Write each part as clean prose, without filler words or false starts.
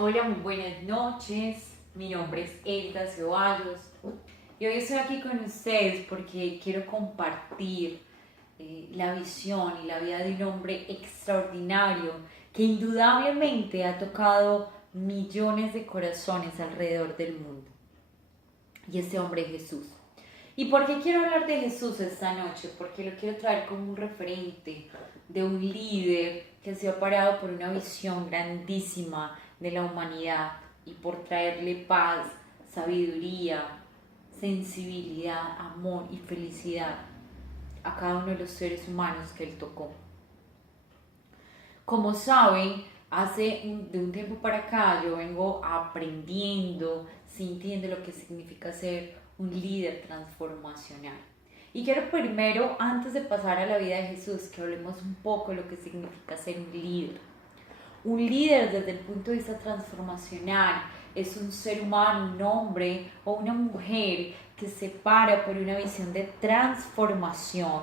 Hola, muy buenas noches. Mi nombre es Elda Ceballos y hoy estoy aquí con ustedes porque quiero compartir la visión y la vida de un hombre extraordinario que indudablemente ha tocado millones de corazones alrededor del mundo. Y ese hombre es Jesús. ¿Y por qué quiero hablar de Jesús esta noche? Porque lo quiero traer como un referente de un líder que se ha parado por una visión grandísima de la humanidad y por traerle paz, sabiduría, sensibilidad, amor y felicidad a cada uno de los seres humanos que él tocó. Como saben, de un tiempo para acá yo vengo aprendiendo, sintiendo lo que significa ser un líder transformacional. Y quiero primero, antes de pasar a la vida de Jesús, que hablemos un poco de lo que significa ser un líder. Un líder desde el punto de vista transformacional es un ser humano, un hombre o una mujer que se para por una visión de transformación,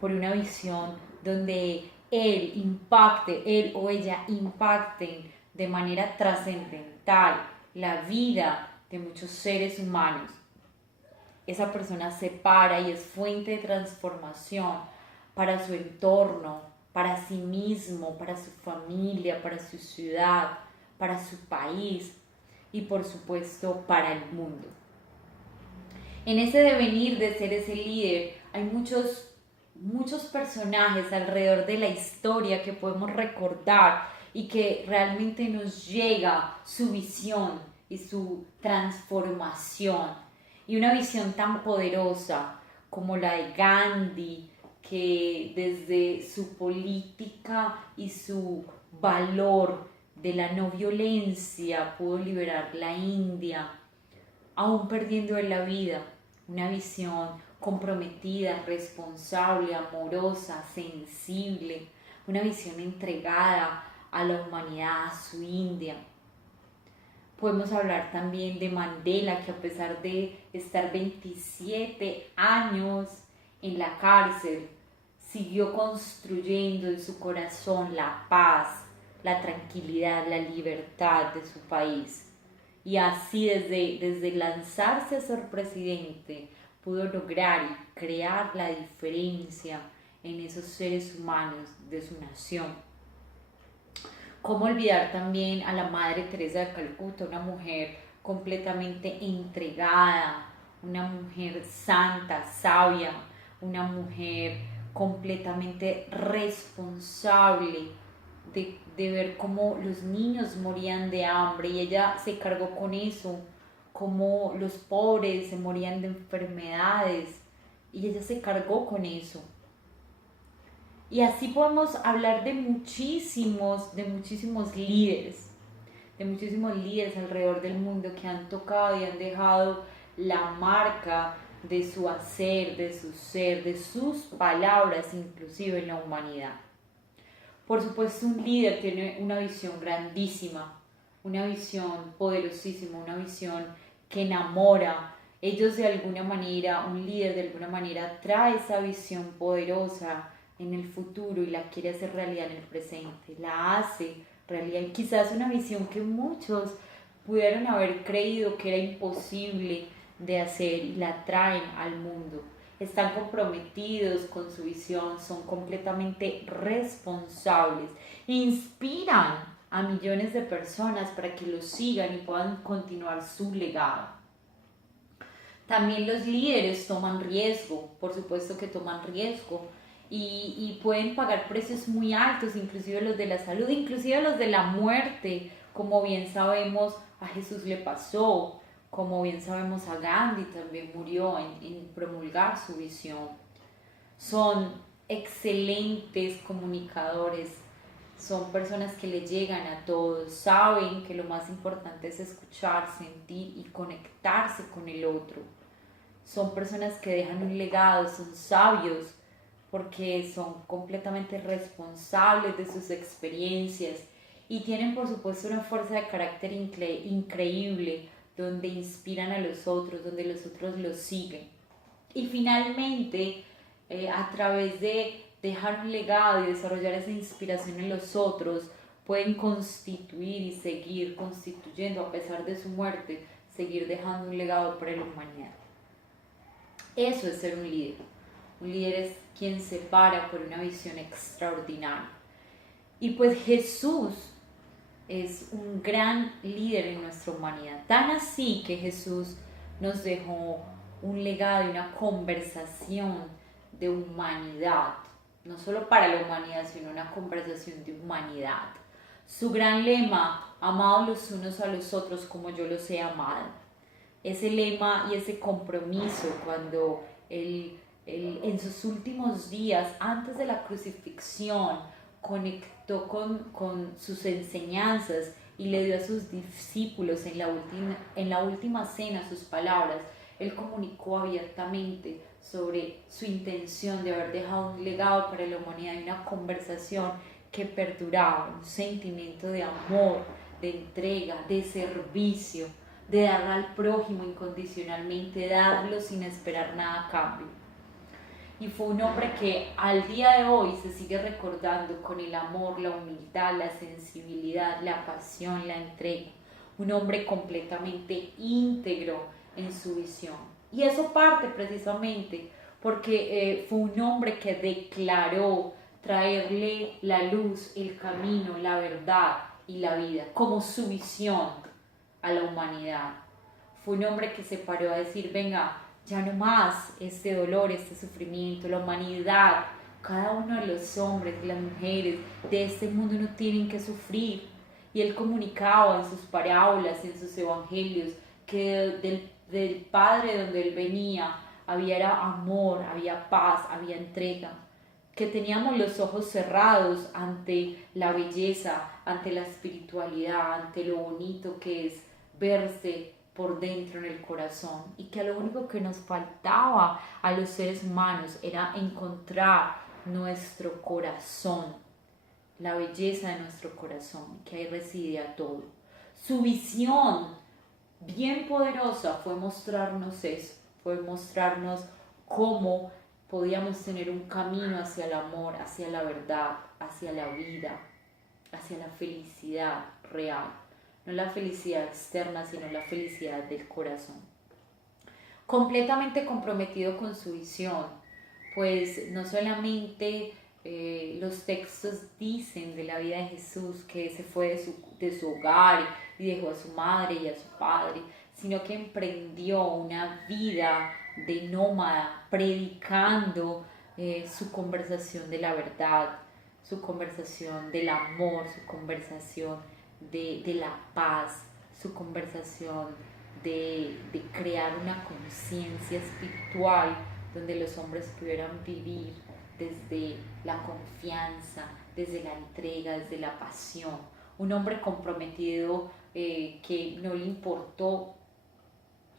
por una visión donde él o ella impacten de manera trascendental la vida de muchos seres humanos. Esa persona se para y es fuente de transformación para su entorno, para sí mismo, para su familia, para su ciudad, para su país y por supuesto para el mundo. En ese devenir de ser ese líder hay muchos personajes alrededor de la historia que podemos recordar y que realmente nos llega su visión y su transformación. Y una visión tan poderosa como la de Gandhi, que desde su política y su valor de la no violencia pudo liberar la India, aún perdiendo en la vida, una visión comprometida, responsable, amorosa, sensible, una visión entregada a la humanidad, a su India. Podemos hablar también de Mandela, que a pesar de estar 27 años en la cárcel, siguió construyendo en su corazón la paz, la tranquilidad, la libertad de su país. Y así desde lanzarse a ser presidente pudo lograr y crear la diferencia en esos seres humanos de su nación. ¿Cómo olvidar también a la Madre Teresa de Calcuta, una mujer completamente entregada, una mujer santa, sabia, una mujer completamente responsable de ver cómo los niños morían de hambre y ella se cargó con eso, cómo los pobres se morían de enfermedades y ella se cargó con eso. Y así podemos hablar de muchísimos líderes alrededor del mundo que han tocado y han dejado la marca de su hacer, de su ser, de sus palabras, inclusive en la humanidad. Por supuesto, un líder tiene una visión grandísima, una visión poderosísima, una visión que enamora. Ellos de alguna manera, un líder de alguna manera trae esa visión poderosa en el futuro y la quiere hacer realidad en el presente, la hace realidad. Y quizás una visión que muchos pudieron haber creído que era imposible de hacer y la traen al mundo. Están comprometidos con su visión, son completamente responsables, inspiran a millones de personas para que los sigan y puedan continuar su legado. También los líderes toman riesgo, por supuesto que toman riesgo y pueden pagar precios muy altos, inclusive los de la salud, inclusive los de la muerte, como bien sabemos a Jesús le pasó, como bien sabemos a Gandhi también murió en promulgar su visión. Son excelentes comunicadores, son personas que le llegan a todos, saben que lo más importante es escuchar, sentir y conectarse con el otro. Son personas que dejan un legado, son sabios porque son completamente responsables de sus experiencias y tienen por supuesto una fuerza de carácter increíble donde inspiran a los otros, donde los otros los siguen. Y finalmente, a través de dejar un legado y desarrollar esa inspiración en los otros, pueden constituir y seguir constituyendo a pesar de su muerte, seguir dejando un legado para la humanidad. Eso es ser un líder. Un líder es quien se para por una visión extraordinaria. Y pues Jesús es un gran líder en nuestra humanidad. Tan así que Jesús nos dejó un legado y una conversación de humanidad. No solo para la humanidad, sino una conversación de humanidad. Su gran lema, amados los unos a los otros como yo los he amado. Ese lema y ese compromiso cuando él en sus últimos días, antes de la crucifixión, conectó con sus enseñanzas y le dio a sus discípulos en la última cena sus palabras. Él comunicó abiertamente sobre su intención de haber dejado un legado para la humanidad y una conversación que perduraba, un sentimiento de amor, de entrega, de servicio, de dar al prójimo incondicionalmente, darlo sin esperar nada a cambio. Y fue un hombre que al día de hoy se sigue recordando con el amor, la humildad, la sensibilidad, la pasión, la entrega. Un hombre completamente íntegro en su visión. Y eso parte precisamente porque fue un hombre que declaró traerle la luz, el camino, la verdad y la vida como su visión a la humanidad. Fue un hombre que se paró a decir, venga, ya no más este dolor, este sufrimiento, la humanidad, cada uno de los hombres y las mujeres de este mundo no tienen que sufrir. Y él comunicaba en sus parábolas, en sus evangelios, que del Padre donde él venía había amor, había paz, había entrega, que teníamos los ojos cerrados ante la belleza, ante la espiritualidad, ante lo bonito que es verse por dentro en el corazón, y que lo único que nos faltaba a los seres humanos era encontrar nuestro corazón, la belleza de nuestro corazón, que ahí residía todo. Su visión bien poderosa fue mostrarnos eso, fue mostrarnos cómo podíamos tener un camino hacia el amor, hacia la verdad, hacia la vida, hacia la felicidad real. No la felicidad externa, sino la felicidad del corazón. Completamente comprometido con su visión, pues no solamente los textos dicen de la vida de Jesús que se fue de su hogar y dejó a su madre y a su padre, sino que emprendió una vida de nómada, predicando su conversación de la verdad, su conversación del amor, su conversación de la paz, su conversación de crear una conciencia espiritual donde los hombres pudieran vivir desde la confianza, desde la entrega, desde la pasión. Un hombre comprometido que no le importó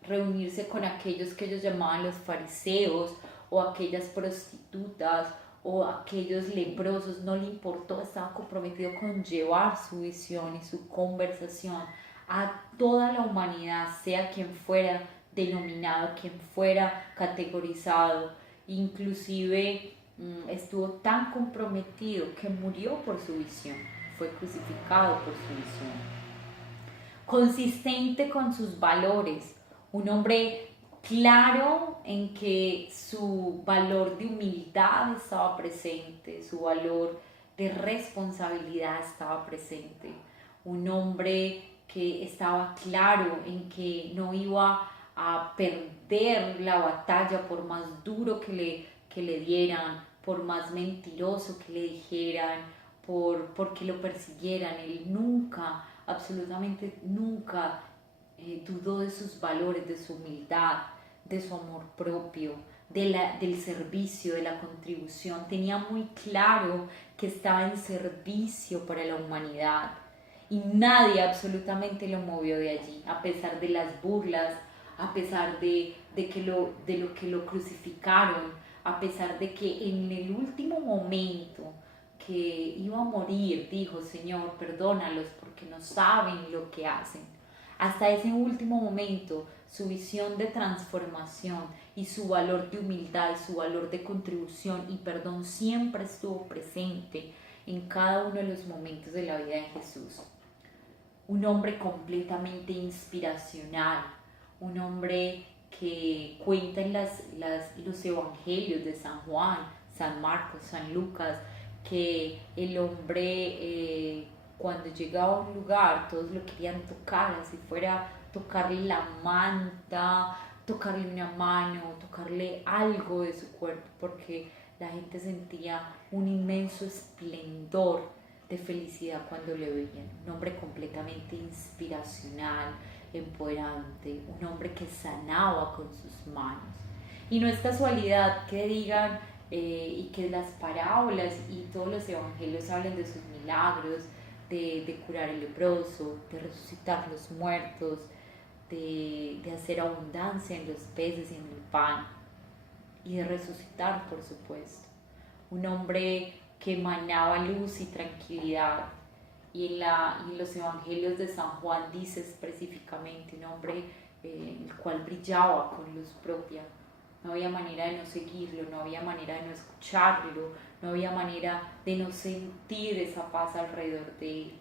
reunirse con aquellos que ellos llamaban los fariseos o aquellas prostitutas o aquellos leprosos, no le importó, estaba comprometido con llevar su visión y su conversación a toda la humanidad, sea quien fuera denominado, quien fuera categorizado. Inclusive estuvo tan comprometido que murió por su visión, fue crucificado por su visión. Consistente con sus valores, un hombre claro en que su valor de humildad estaba presente, su valor de responsabilidad estaba presente, un hombre que estaba claro en que no iba a perder la batalla por más duro que le dieran, por más mentiroso que le dijeran, porque lo persiguieran. Él nunca, absolutamente nunca dudó de sus valores, de su humildad, de su amor propio, del servicio, de la contribución. Tenía muy claro que estaba en servicio para la humanidad y nadie absolutamente lo movió de allí, a pesar de las burlas, a pesar de lo que lo crucificaron, a pesar de que en el último momento que iba a morir dijo, Señor, perdónalos porque no saben lo que hacen. Hasta ese último momento, su visión de transformación y su valor de humildad y su valor de contribución y perdón siempre estuvo presente en cada uno de los momentos de la vida de Jesús. Un hombre completamente inspiracional, un hombre que cuenta en los evangelios de San Juan, San Marcos, San Lucas, que el hombre cuando llegaba a un lugar todos lo querían tocar, así fuera tocarle la manta, tocarle una mano, tocarle algo de su cuerpo, porque la gente sentía un inmenso esplendor de felicidad cuando le veían. Un hombre completamente inspiracional, empoderante, un hombre que sanaba con sus manos. Y no es casualidad que digan y que las parábolas y todos los evangelios hablen de sus milagros, de curar el leproso, de resucitar los muertos, de hacer abundancia en los peces y en el pan, y de resucitar, por supuesto. Un hombre que emanaba luz y tranquilidad. Y en los evangelios de San Juan dice específicamente un hombre el cual brillaba con luz propia. No había manera de no seguirlo, no había manera de no escucharlo, no había manera de no sentir esa paz alrededor de él.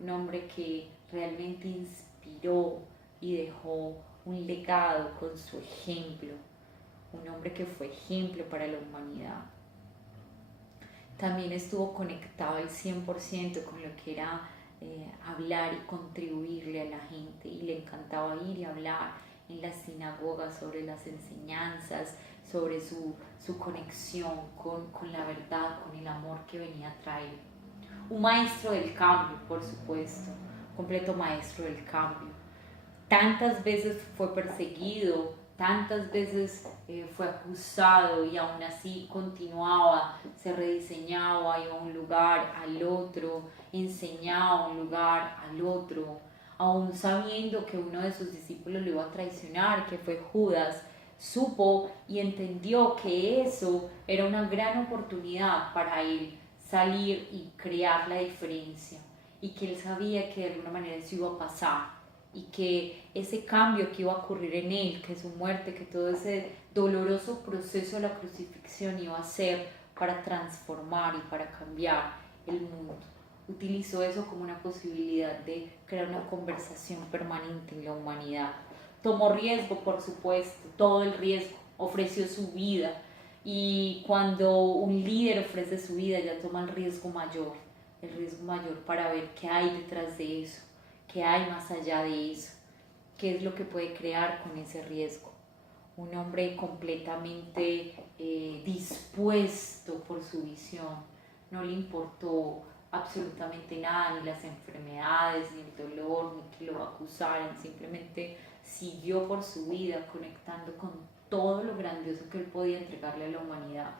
Un hombre que realmente inspiró y dejó un legado con su ejemplo. Un hombre que fue ejemplo para la humanidad. También estuvo conectado al 100% con lo que era hablar y contribuirle a la gente, y le encantaba ir y hablar en las sinagogas sobre las enseñanzas, sobre su conexión con la verdad, con el amor que venía a traer. Un maestro del cambio, por supuesto, completo maestro del cambio. Tantas veces fue perseguido, tantas veces fue acusado, y aún así continuaba, se rediseñaba, iba a un lugar al otro, enseñaba a un lugar al otro, aún sabiendo que uno de sus discípulos lo iba a traicionar, que fue Judas. Supo y entendió que eso era una gran oportunidad para él salir y crear la diferencia, y que él sabía que de alguna manera eso iba a pasar, y que ese cambio que iba a ocurrir en él, que su muerte, que todo ese doloroso proceso de la crucifixión iba a ser para transformar y para cambiar el mundo. Utilizó eso como una posibilidad de crear una conversación permanente en la humanidad. Tomó riesgo, por supuesto, todo el riesgo, ofreció su vida, y cuando un líder ofrece su vida ya toma el riesgo mayor para ver qué hay detrás de eso, qué hay más allá de eso, qué es lo que puede crear con ese riesgo. Un hombre completamente dispuesto por su visión, no le importó absolutamente nada, ni las enfermedades, ni el dolor, ni que lo acusaran, simplemente siguió por su vida conectando con todo lo grandioso que él podía entregarle a la humanidad.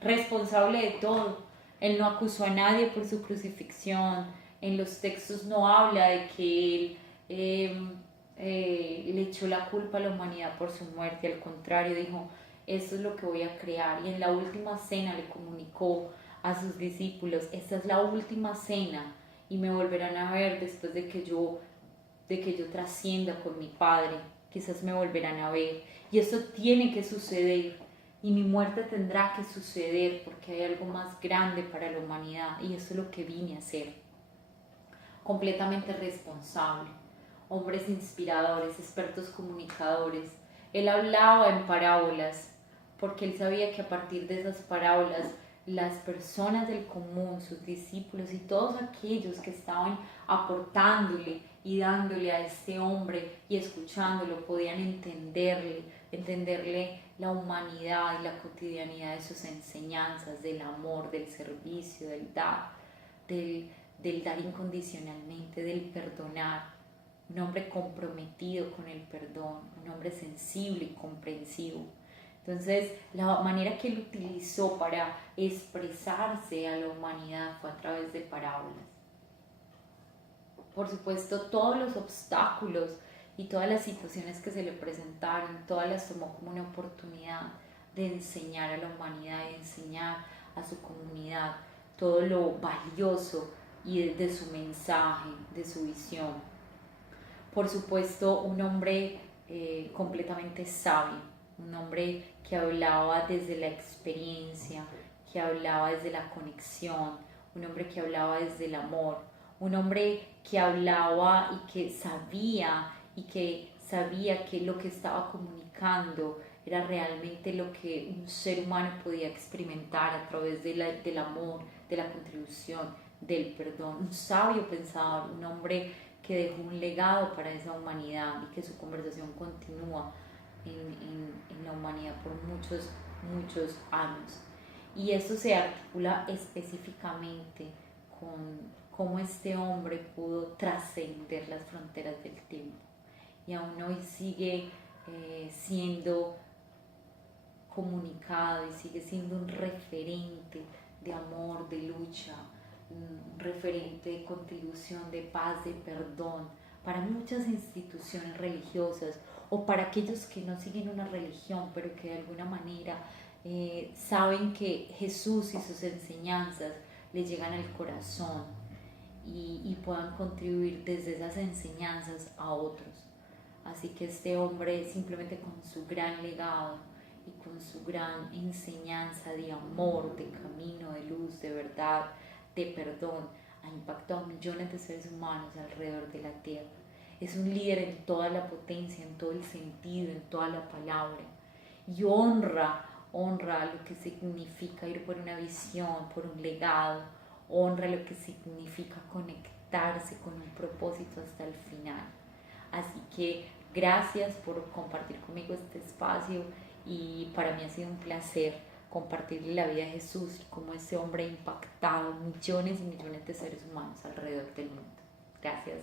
Responsable de todo, él no acusó a nadie por su crucifixión. En los textos no habla de que él le echó la culpa a la humanidad por su muerte, al contrario, dijo, esto es lo que voy a crear. Y en la última cena le comunicó a sus discípulos, esta es la última cena y me volverán a ver después de que yo trascienda con mi Padre, quizás me volverán a ver, y esto tiene que suceder, y mi muerte tendrá que suceder porque hay algo más grande para la humanidad, y eso es lo que vine a hacer. Completamente responsable, hombres inspiradores, expertos comunicadores. Él hablaba en parábolas porque él sabía que a partir de esas parábolas las personas del común, sus discípulos y todos aquellos que estaban aportándole y dándole a este hombre y escuchándolo podían entenderle la humanidad y la cotidianidad de sus enseñanzas, del amor, del servicio, del dar incondicionalmente, del perdonar. Un hombre comprometido con el perdón, un hombre sensible y comprensivo. Entonces, la manera que él utilizó para expresarse a la humanidad fue a través de parábolas. Por supuesto, todos los obstáculos y todas las situaciones que se le presentaron, todas las tomó como una oportunidad de enseñar a la humanidad, de enseñar a su comunidad todo lo valioso y de su mensaje, de su visión. Por supuesto, un hombre completamente sabio, un hombre que hablaba desde la experiencia, que hablaba desde la conexión, un hombre que hablaba desde el amor, un hombre que hablaba y que sabía que lo que estaba comunicando era realmente lo que un ser humano podía experimentar a través del amor, de la contribución, del perdón. Un sabio pensador, un hombre que dejó un legado para esa humanidad y que su conversación continúa en la humanidad por muchos años. Y eso se articula específicamente con cómo este hombre pudo trascender las fronteras del tiempo y aún hoy sigue siendo comunicado y sigue siendo un referente de amor, de lucha, un referente de contribución, de paz, de perdón para muchas instituciones religiosas o para aquellos que no siguen una religión pero que de alguna manera saben que Jesús y sus enseñanzas les llegan al corazón y puedan contribuir desde esas enseñanzas a otros. Así que este hombre simplemente con su gran legado y con su gran enseñanza de amor, de camino, de luz, de verdad, de perdón, ha impactado a millones de seres humanos alrededor de la tierra. Es un líder en toda la potencia, en todo el sentido, en toda la palabra. Y honra lo que significa ir por una visión, por un legado, honra lo que significa conectarse con un propósito hasta el final. Así que gracias por compartir conmigo este espacio y para mí ha sido un placer compartirle la vida de Jesús y cómo ese hombre ha impactado millones y millones de seres humanos alrededor del mundo. Gracias.